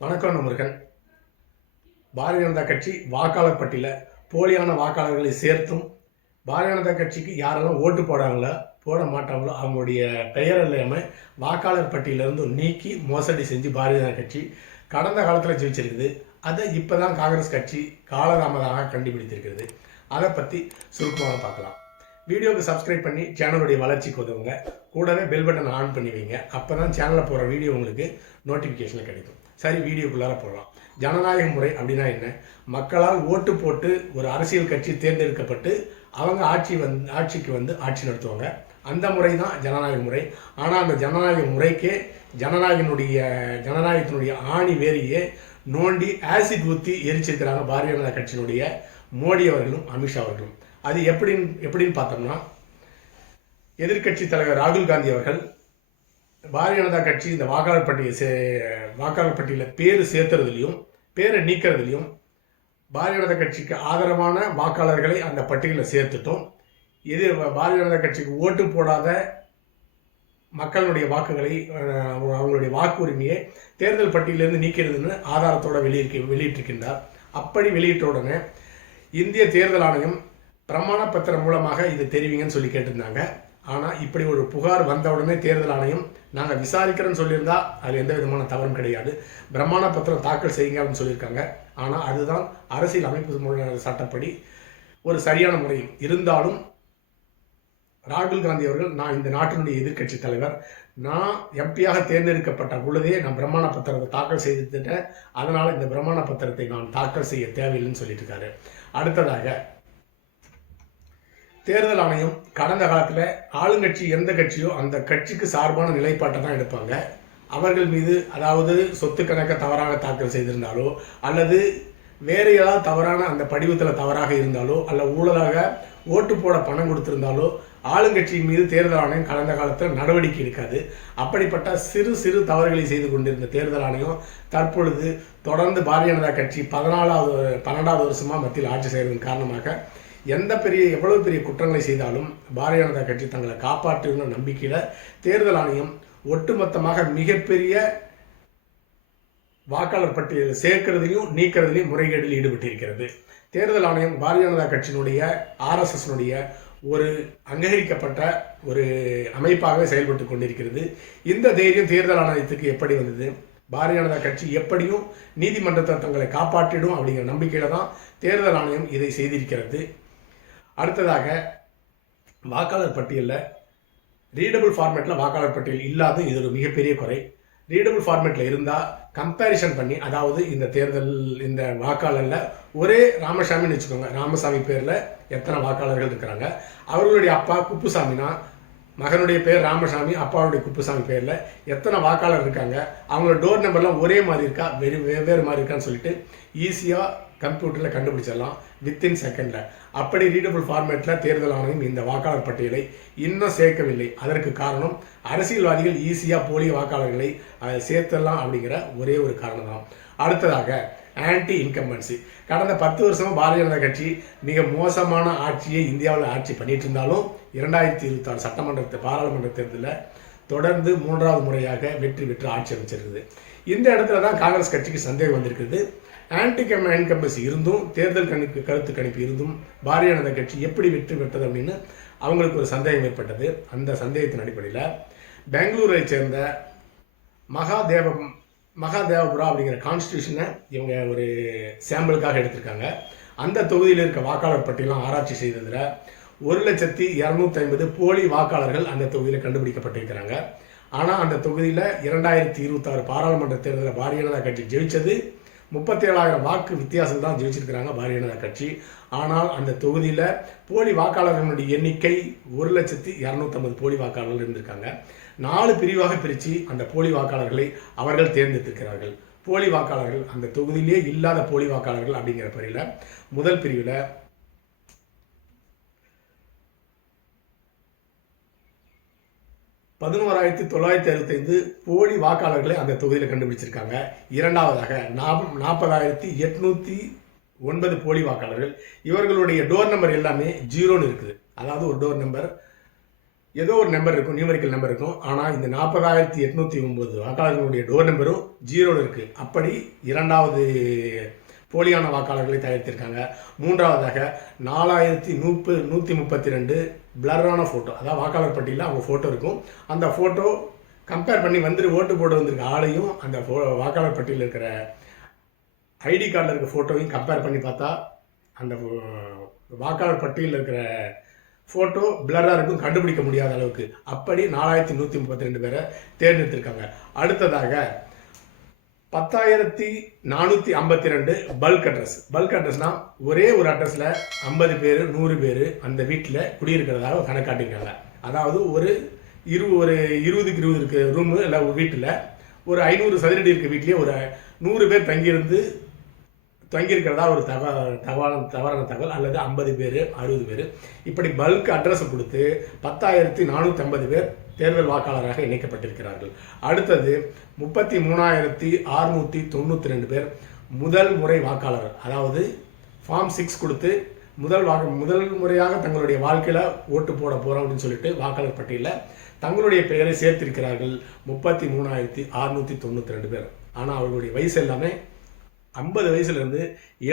வணக்கம் முருகன். பாரதிய ஜனதா கட்சி வாக்காளர் பட்டியலில் போலியான வாக்காளர்களை சேர்த்தும் பாரதிய ஜனதா கட்சிக்கு யாரெல்லாம் ஓட்டு போடாங்களோ போட மாட்டாங்களோ அவங்களுடைய பெயர் இல்லாமல் வாக்காளர் பட்டியலிருந்து நீக்கி மோசடி செஞ்சு பாரதிய ஜனதா கட்சி கடந்த காலத்தில் ஜெயிச்சிருக்குது. அதை இப்போ தான் காங்கிரஸ் கட்சி காலதாமதமாக கண்டுபிடித்திருக்கிறது. அதை பற்றி சுருக்கமாக பார்க்கலாம். வீடியோவுக்கு சப்ஸ்கிரைப் பண்ணி சேனலுடைய வளர்ச்சிக்கு உதவுங்க. கூடவே பெல் பட்டன் ஆன் பண்ணி வைங்க. அப்போ தான் சேனலில் போகிற வீடியோ உங்களுக்கு நோட்டிஃபிகேஷனில் கிடைக்கும். சரி, வீடியோக்குள்ளார போடலாம். ஜனநாயக முறை அப்படின்னா என்ன? மக்களால் ஓட்டு போட்டு ஒரு அரசியல் கட்சி தேர்ந்தெடுக்கப்பட்டு அவங்க ஆட்சிக்கு வந்து ஆட்சி நடத்துவாங்க. அந்த முறை தான் ஜனநாயக முறை. ஆனால் அந்த ஜனநாயக முறைக்கே ஜனநாயகத்தினுடைய ஆணி வேறியே நோண்டி ஆசிட் ஊற்றி எரிச்சிருக்கிறாங்க பாரதிய ஜனதா கட்சியினுடைய மோடி அவர்களும் அமித்ஷா அவர்களும். அது எப்படின்னு பார்த்தோம்னா, எதிர்கட்சி தலைவர் ராகுல் காந்தி அவர்கள் பாரதிய ஜனதா கட்சி இந்த வாக்காளர் பட்டியலில் பேர் சேர்த்துறதுலையும் பேரை நீக்கிறதுலையும் பாரதிய ஜனதா கட்சிக்கு ஆதரவான வாக்காளர்களை அந்த பட்டியலில் சேர்த்துட்டோம். இது பாரதிய ஜனதா கட்சிக்கு ஓட்டு போடாத மக்களுடைய வாக்குகளை அவங்களுடைய வாக்குரிமையை தேர்தல் பட்டியலிருந்து நீக்கிறதுன்னு ஆதாரத்தோடு வெளியிட்டிருக்கின்றார். அப்படி வெளியிட்ட உடனே இந்திய தேர்தல் ஆணையம் பிரமாண பத்திரம் மூலமாக இது தெரிவிங்கன்னு சொல்லி கேட்டிருந்தாங்க. ஆனால் இப்படி ஒரு புகார் வந்த உடனே தேர்தல் ஆணையம் நாங்கள் விசாரிக்கிறோன்னு சொல்லியிருந்தா அது எந்த விதமான தவறும் கிடையாது, பிரமாண பத்திரம் தாக்கல் செய்யுங்க அப்படின்னு சொல்லியிருக்காங்க. ஆனால் அதுதான் அரசியல் அமைப்பு சட்டப்படி ஒரு சரியான முறை. இருந்தாலும் ராகுல் காந்தி அவர்கள், நான் இந்த நாட்டினுடைய எதிர்கட்சி தலைவர், நான் எம்பியாக தேர்ந்தெடுக்கப்பட்ட பொழுதே நான் பிரமாண பத்திரத்தை தாக்கல் செய்துட்டேன், அதனால் இந்த பிரமாண பத்திரத்தை நான் தாக்கல் செய்ய தேவையில்லைன்னு சொல்லிட்டு இருக்காரு. அடுத்ததாக, தேர்தல் ஆணையம் கடந்த காலத்தில் ஆளுங்கட்சி எந்த கட்சியோ அந்த கட்சிக்கு சார்பான நிலைப்பாட்டை தான் எடுப்பாங்க. அவர்கள் மீது, அதாவது சொத்து கணக்கை தவறாக தாக்கல் செய்திருந்தாலோ அல்லது வேறு ஏதாவது தவறான அந்த படிவத்தில் தவறாக இருந்தாலோ அல்ல ஊழலாக ஓட்டு போட பணம் கொடுத்திருந்தாலோ ஆளுங்கட்சியின் மீது தேர்தல் ஆணையம் கடந்த காலத்தில் நடவடிக்கை எடுக்காது. அப்படிப்பட்ட சிறு தவறுகளை செய்து கொண்டிருந்த தேர்தல் ஆணையம் தற்பொழுது தொடர்ந்து பாரதிய ஜனதா கட்சி 12வது வருஷமாக மத்தியில் ஆட்சி செய்வதன் காரணமாக எவ்வளவு பெரிய குற்றங்களை செய்தாலும் பாரதிய ஜனதா கட்சி தங்களை காப்பாற்றுகிற நம்பிக்கையில் தேர்தல் ஆணையம் ஒட்டுமொத்தமாக மிகப்பெரிய வாக்காளர் பட்டியலில் சேர்க்கிறதுலையும் நீக்கிறதுலையும் முறைகேடில் ஈடுபட்டிருக்கிறது. தேர்தல் ஆணையம் பாரதிய ஜனதா கட்சியினுடைய RSSனுடைய ஒரு அங்கீகரிக்கப்பட்ட ஒரு அமைப்பாகவே செயல்பட்டு கொண்டிருக்கிறது. இந்த தைரியம் தேர்தல் ஆணையத்துக்கு எப்படி வந்தது? பாரதிய ஜனதா கட்சி எப்படியும் நீதிமன்றத்தை தங்களை காப்பாற்றிடும் அப்படிங்கிற நம்பிக்கையில தான் தேர்தல் ஆணையம் இதை செய்திருக்கிறது. அடுத்ததாக, வாக்காளர் பட்டியலில் ரீடபிள் ஃபார்மேட்டில் வாக்காளர் பட்டியல் இல்லாத இது ஒரு மிகப்பெரிய குறை. ரீடபிள் ஃபார்மேட்டில் இருந்தால் கம்பேரிசன் பண்ணி, அதாவது இந்த வாக்காளரில் ஒரே ராமசாமின்னு வச்சுக்கோங்க, ராமசாமி பேரில் எத்தனை வாக்காளர்கள் இருக்கிறாங்க, அவர்களுடைய அப்பா குப்புசாமினா மகனுடைய பேர் ராமசாமி, அப்பாவுடைய குப்புசாமி பேரில் எத்தனை வாக்காளர் இருக்காங்க, அவங்களோட டோர் நம்பர்லாம் ஒரே மாதிரி இருக்கா வெவ்வேறு மாதிரி இருக்கான்னு சொல்லிட்டு ஈஸியாக கம்ப்யூட்டரில் கண்டுபிடிச்சிடலாம் வித்தின் செகண்டில். அப்படி ரீடபிள் ஃபார்மேட்டில் தேர்தல் ஆணையம் இந்த வாக்காளர் பட்டியலை இன்னும் சேர்க்கவில்லை. அதற்கு காரணம் அரசியல்வாதிகள் ஈஸியாக போலி வாக்காளர்களை சேர்த்தலாம் அப்படிங்கிற ஒரே ஒரு காரணம் தான். அடுத்ததாக, ஆன்டி இன்கம்பன்சி. கடந்த 10 வருஷமாக பாரதிய ஜனதா கட்சி மிக மோசமான ஆட்சியை இந்தியாவில் ஆட்சி பண்ணிட்டு இருந்தாலும் 2026 பாராளுமன்ற தேர்தலில் தொடர்ந்து 3வது முறையாக வெற்றி பெற்று ஆட்சி அமைச்சிருக்குது. இந்த இடத்துல தான் காங்கிரஸ் கட்சிக்கு சந்தேகம் வந்திருக்குது. ஆன்டி இன்கம்பன்சி இருந்தும் தேர்தல் கருத்து கணிப்பு இருந்தும் பாரதிய ஜனதா கட்சி எப்படி வெற்றி பெற்றது அப்படின்னு அவங்களுக்கு ஒரு சந்தேகம் ஏற்பட்டது. அந்த சந்தேகத்தின் அடிப்படையில் பெங்களூரை சேர்ந்த மகாதேவபுரா அப்படிங்கிற கான்ஸ்டியூஷனை இவங்க ஒரு சாம்பிளுக்காக எடுத்திருக்காங்க. அந்த தொகுதியில் இருக்க வாக்காளர் பட்டியலாம் ஆராய்ச்சி செய்ததில் 1,250,000 போலி வாக்காளர்கள் அந்த தொகுதியில் கண்டுபிடிக்கப்பட்டிருக்கிறாங்க. ஆனால் அந்த தொகுதியில் 2026 பாராளுமன்ற தேர்தலில் பாரதிய ஜனதா கட்சி ஜெயிச்சது 37,000 வாக்கு வித்தியாசம் தான் ஜெயிச்சிருக்கிறாங்க பாரதிய ஜனதா கட்சி. ஆனால் அந்த தொகுதியில் போலி வாக்காளர்களுடைய எண்ணிக்கை 1,250,000 போலி வாக்காளர்கள் இருந்திருக்காங்க. 4 பிரிவாக பிரித்து அந்த போலி வாக்காளர்களை அவர்கள் தேர்ந்தெடுத்திருக்கிறார்கள். போலி வாக்காளர்கள், அந்த தொகுதியிலே இல்லாத போலி வாக்காளர்கள் அப்படிங்கிற பிரிவில் முதல் பிரிவில் 11,965 போலி வாக்காளர்களை அந்த தொகுதியில் கண்டுபிடிச்சிருக்காங்க. இரண்டாவதாக 40,809 போலி வாக்காளர்கள். இவர்களுடைய டோர் நம்பர் எல்லாமே 0ன்னு இருக்குது. அதாவது ஒரு டோர் நம்பர் ஏதோ ஒரு நம்பர் இருக்கும், நியூமரிக்கல் நம்பர் இருக்கும். ஆனால் இந்த 40,809 வாக்காளர்களுடைய டோர் நம்பரும் 0 இருக்குது. அப்படி இரண்டாவது போலியான வாக்காளர்களை தயாரித்திருக்காங்க. மூன்றாவதாக 4,132 பிளரான ஃபோட்டோ, அதாவது வாக்காளர் பட்டியலில் அவங்க ஃபோட்டோ இருக்கும். அந்த ஃபோட்டோ கம்பேர் பண்ணி ஓட்டு போட வந்திருக்க ஆளையும் அந்த வாக்காளர் பட்டியலில் இருக்கிற ஐடி கார்டில் இருக்கிற ஃபோட்டோவையும் கம்பேர் பண்ணி பார்த்தா அந்த வாக்காளர் பட்டியலில் இருக்கிற ஃபோட்டோ பிளராக இருக்கும், கண்டுபிடிக்க முடியாத அளவுக்கு. அப்படி 4,132 பேரை தேர்ந்தெடுத்திருக்காங்க. அடுத்ததாக 10,452 பல்க் அட்ரஸ். பல்க் அட்ரஸ்னால் ஒரே ஒரு அட்ரஸில் 50 பேர் 100 பேர் அந்த வீட்டில் குடியிருக்கிறதாக கணக்காட்டிருக்காங்க. அதாவது ஒரு 20க்கு 20 இருக்க ரூமு இல்லை ஒரு வீட்டில் ஒரு 500 சதுரடி இருக்க வீட்லேயே ஒரு 100 பேர் தங்கியிருக்கிறதா ஒரு தவறான தகவல், அல்லது 50 பேர் 60 பேர் இப்படி பல்க் அட்ரஸை கொடுத்து 10,450 பேர் தேர்தல் வாக்காளராக இணைக்கப்பட்டிருக்கிறார்கள். அடுத்தது 33,692 பேர் முதல் முறை வாக்காளர், அதாவது ஃபார்ம் 6 கொடுத்து முதல் முறையாக தங்களுடைய வாழ்க்கையில் ஓட்டு போட போகிறோம் அப்படின்னு சொல்லிட்டு வாக்காளர் பட்டியலில் தங்களுடைய பெயரை சேர்த்திருக்கிறார்கள் 33,692 பேர். ஆனால் அவர்களுடைய வயசு எல்லாமே 50 வயசுலேருந்து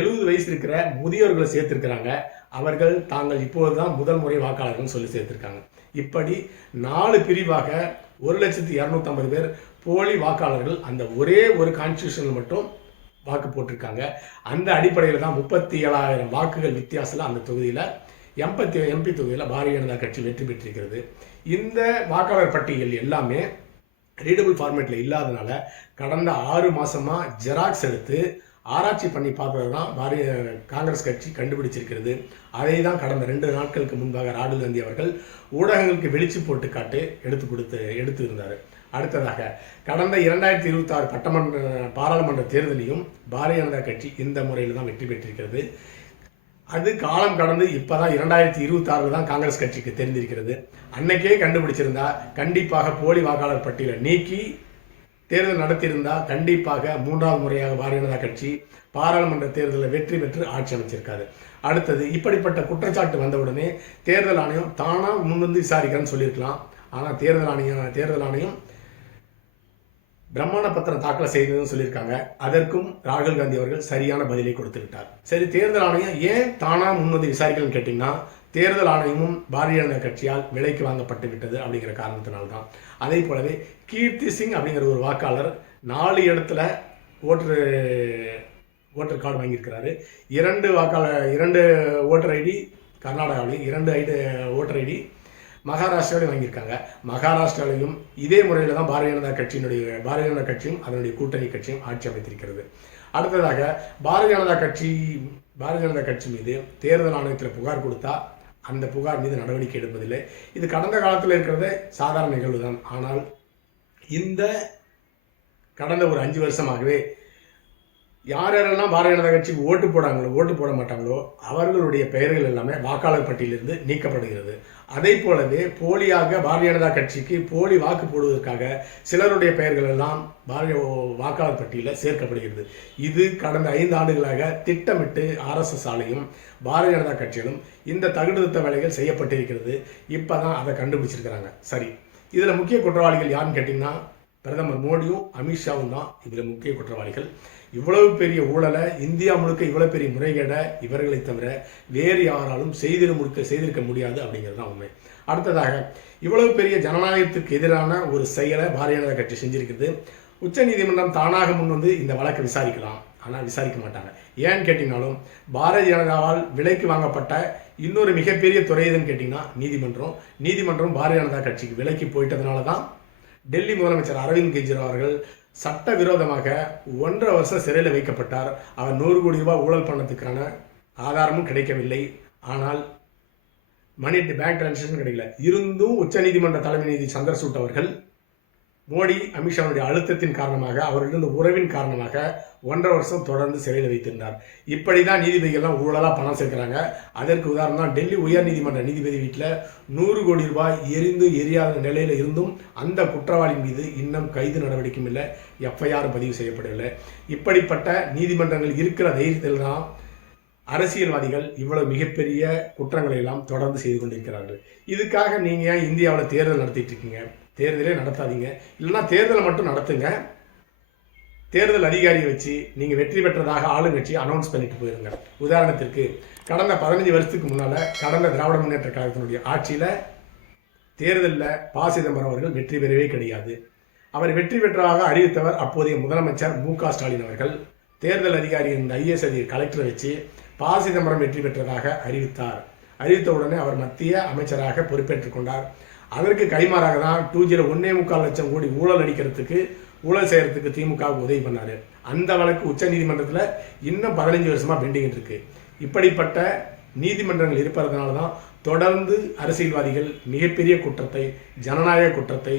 70 வயசு இருக்கிற முதியோர்களை சேர்த்திருக்கிறாங்க. அவர்கள் தாங்கள் இப்போது தான் முதல் முறை வாக்காளர்கள் சொல்லி சேர்த்திருக்காங்க. இப்படி 4 பிரிவாக 1,250,000 பேர் போலி வாக்காளர்கள் அந்த ஒரே ஒரு கான்ஸ்டியூஷனில் மட்டும் வாக்கு போட்டிருக்காங்க. அந்த அடிப்படையில் தான் 37,000 வாக்குகள் வித்தியாசத்தில் அந்த தொகுதியில் எம்பி தொகுதியில் பாரதிய ஜனதா கட்சி வெற்றி பெற்றிருக்கிறது. இந்த வாக்காளர் பட்டியல் எல்லாமே ரீடபிள் ஃபார்மேட்டில் இல்லாதனால கடந்த 6 மாதமாக ஜெராக்ஸ் எடுத்து ஆராய்ச்சி பண்ணி பார்த்தது தான் காங்கிரஸ் கட்சி கண்டுபிடிச்சிருக்கிறது. அதை தான் கடந்த 2 நாட்களுக்கு முன்பாக ராகுல் காந்தி அவர்கள் ஊடகங்களுக்கு வெளிச்சு போட்டு காட்டு எடுத்து இருந்தார். அடுத்ததாக கடந்த 2026 பாராளுமன்ற தேர்தலையும் பாரதிய ஜனதா கட்சி இந்த முறையில் தான் வெற்றி பெற்றிருக்கிறது. அது காலம் கடந்து இப்போதான் 2026 தான் காங்கிரஸ் கட்சிக்கு தெரிந்திருக்கிறது. அன்னைக்கே கண்டுபிடிச்சிருந்தா கண்டிப்பாக போலி வாக்காளர் பட்டியலை நீக்கி தேர்தல் நடத்தியிருந்தா கண்டிப்பாக 3வது முறையாக பாரதிய ஜனதா கட்சி பாராளுமன்ற தேர்தலில் வெற்றி பெற்று ஆட்சி அமைச்சிருக்காது. அடுத்தது இப்படிப்பட்ட குற்றச்சாட்டு வந்தவுடனே தேர்தல் ஆணையம் தானாக முன்வந்து விசாரிக்கிறேன்னு சொல்லியிருக்கலாம். ஆனால் தேர்தல் ஆணையம் பிரமாண பத்திரம் தாக்கல் செய்ததுன்னு சொல்லியிருக்காங்க. அதற்கும் ராகுல் காந்தி அவர்கள் சரியான பதிலை கொடுத்து விட்டார். சரி, தேர்தல் ஆணையம் ஏன் தானா முன்வந்து விசாரிக்கணும்னு கேட்டிங்கன்னா, தேர்தல் ஆணையமும் பாரதிய ஜனதா கட்சியால் விலைக்கு வாங்கப்பட்டு விட்டது அப்படிங்கிற காரணத்தினால்தான். அதே போலவே கீர்த்தி சிங் அப்படிங்கிற ஒரு வாக்காளர் 4 இடத்துல ஓட்டர் கார்டு வாங்கியிருக்கிறாரு. 2 ஓட்டர் ஐடி கர்நாடகாவிலையும் 2 ஓட்டர் ஐடி மகாராஷ்டிராவிலையும் வாங்கியிருக்காங்க. மகாராஷ்டிராவிலையும் இதே முறையில் தான் பாரதிய ஜனதா கட்சியும் அதனுடைய கூட்டணி கட்சியும் ஆட்சி அமைத்திருக்கிறது. அடுத்ததாக பாரதிய ஜனதா கட்சி மீது தேர்தல் ஆணையத்தில் புகார் கொடுத்தா அந்த புகார் மீது நடவடிக்கை எடுப்பதில்லை. இது கடந்த காலத்தில் இருக்கிறது சாதாரண நிகழ்வு தான். ஆனால் இந்த கடந்த ஒரு 5 வருஷமாகவே யாரெல்லாம் பாரதிய ஜனதா கட்சிக்கு ஓட்டு போட மாட்டாங்களோ அவர்களுடைய பெயர்கள் எல்லாமே வாக்காளர் பட்டியலிருந்து நீக்கப்படுகிறது. அதே போலவே போலியாக பாரதிய ஜனதா கட்சிக்கு போலி வாக்கு போடுவதற்காக சிலருடைய பெயர்கள் எல்லாம் வாக்காளர் பட்டியலில் சேர்க்கப்படுகிறது. இது கடந்த 5 ஆண்டுகளாக திட்டமிட்டு RSS ஆலையும் பாரதிய ஜனதா கட்சியிலும் இந்த தகுதித்த வேலைகள் செய்யப்பட்டிருக்கிறது. இப்போதான் அதை கண்டுபிடிச்சிருக்கிறாங்க. சரி, இதில் முக்கிய குற்றவாளிகள் யாருன்னு கேட்டிங்கன்னா பிரதமர் மோடியும் அமித்ஷாவும் தான் இதில் முக்கிய குற்றவாளிகள். இவ்வளவு பெரிய ஊழலை, இந்தியா முழுக்க இவ்வளவு பெரிய முறைகேடை இவர்களை தவிர வேறு யாராலும் செய்திருக்க முடியாது அப்படிங்கிறது தான் உண்மை. அடுத்ததாக இவ்வளவு பெரிய ஜனநாயகத்துக்கு எதிரான ஒரு செயலை பாரதிய ஜனதா கட்சி செஞ்சிருக்குது. உச்சநீதிமன்றம் தானாக முன் வந்து இந்த வழக்கை விசாரிக்கலாம், ஆனால் விசாரிக்க மாட்டாங்க. ஏன்னு கேட்டீங்கன்னாலும் பாரதிய ஜனதாவால் விலைக்கு வாங்கப்பட்ட இன்னொரு மிகப்பெரிய துறை எதுன்னு கேட்டிங்கன்னா நீதிமன்றம் பாரதிய ஜனதா கட்சிக்கு விலைக்கு போயிட்டதுனால தான் டெல்லி முதலமைச்சர் அரவிந்த் கெஜ்ரிவால் அவர்கள் சட்டவிரோதமாக 1.5 வருஷம் சிறையில் வைக்கப்பட்டார். அவர் 100 கோடி ரூபாய் ஊழல் பண்ணதுக்கான ஆதாரமும் கிடைக்கவில்லை. ஆனால் பேங்க் டிரான்சாக்ஷன் கிடைக்கல. இருந்தும் உச்சநீதிமன்ற தலைமை நீதி சந்திரசூட் அவர்கள் மோடி அமித்ஷாவுடைய அழுத்தத்தின் காரணமாக அவர்களிருந்து உறவின் காரணமாக 1.5 வருஷம் தொடர்ந்து சிறையில் வைத்திருந்தார். இப்படிதான் நீதிபதிகள்லாம் ஊழலாக பணம் சேர்க்கிறாங்க. அதற்கு உதாரணம் தான் டெல்லி உயர் நீதிமன்ற நீதிபதி வீட்டில் 100 கோடி ரூபாய் எரியாத நிலையில் இருந்தும் அந்த குற்றவாளி மீது இன்னும் கைது நடவடிக்கையும் இல்லை, FIR பதிவு செய்யப்படவில்லை. இப்படிப்பட்ட நீதிமன்றங்கள் இருக்கிற தைரியத்தில் தான் அரசியல்வாதிகள் இவ்வளவு மிகப்பெரிய குற்றங்களை எல்லாம் தொடர்ந்து செய்து கொண்டிருக்கிறார்கள். இதுக்காக நீங்க ஏன் இந்தியாவில் தேர்தல் நடத்திட்டு இருக்கீங்க? தேர்தலே நடத்தாதீங்க. இல்லைன்னா தேர்தலை மட்டும் நடத்துங்க. தேர்தல் அதிகாரியை வச்சு நீங்க வெற்றி பெற்றதாக ஆளுங்கட்சி அனௌன்ஸ் பண்ணிட்டு போயிருங்க. உதாரணத்திற்கு கடந்த 15 வருஷத்துக்கு முன்னால கடந்த திராவிட முன்னேற்ற கழகத்தினுடைய ஆட்சியில தேர்தலில் ப. சிதம்பரம் அவர்கள் வெற்றி பெறவே கிடையாது. அவர் வெற்றி பெற்றதாக அறிவித்தவர் அப்போதைய முதலமைச்சர் மு.க. ஸ்டாலின் அவர்கள். தேர்தல் அதிகாரி இந்த ஐஏஎஸ் அதிகாரி கலெக்டரை வச்சு ப. சிதம்பரம் வெற்றி பெற்றதாக அறிவித்தார். அறிவித்த உடனே அவர் மத்திய அமைச்சராக பொறுப்பேற்றுக் கொண்டார். அதற்கு கைமாறாக தான் 1.25 லட்சம் கோடி ஊழல் அடிக்கிறதுக்கு ஊழல் செய்யறதுக்கு திமுக உதவி பண்ணாரு. அந்த வழக்கு உச்ச நீதிமன்றத்தில் இன்னும் 15 வருஷமா பெண்டிங் இருக்கு. இப்படிப்பட்ட நீதிமன்றங்கள் இருப்பதனால தான் தொடர்ந்து அரசியல்வாதிகள் மிகப்பெரிய குற்றத்தை, ஜனநாயக குற்றத்தை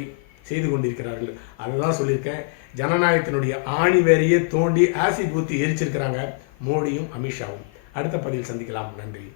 செய்து கொண்டிருக்கிறார்கள். அதுதான் சொல்லியிருக்கேன். ஜனநாயகத்தினுடைய ஆணி வேறையே தோண்டி ஆசிட் ஊற்றி எரிச்சிருக்கிறாங்க மோடியும் அமித்ஷாவும். அடுத்த பதிவில் சந்திக்கலாம். நன்றி.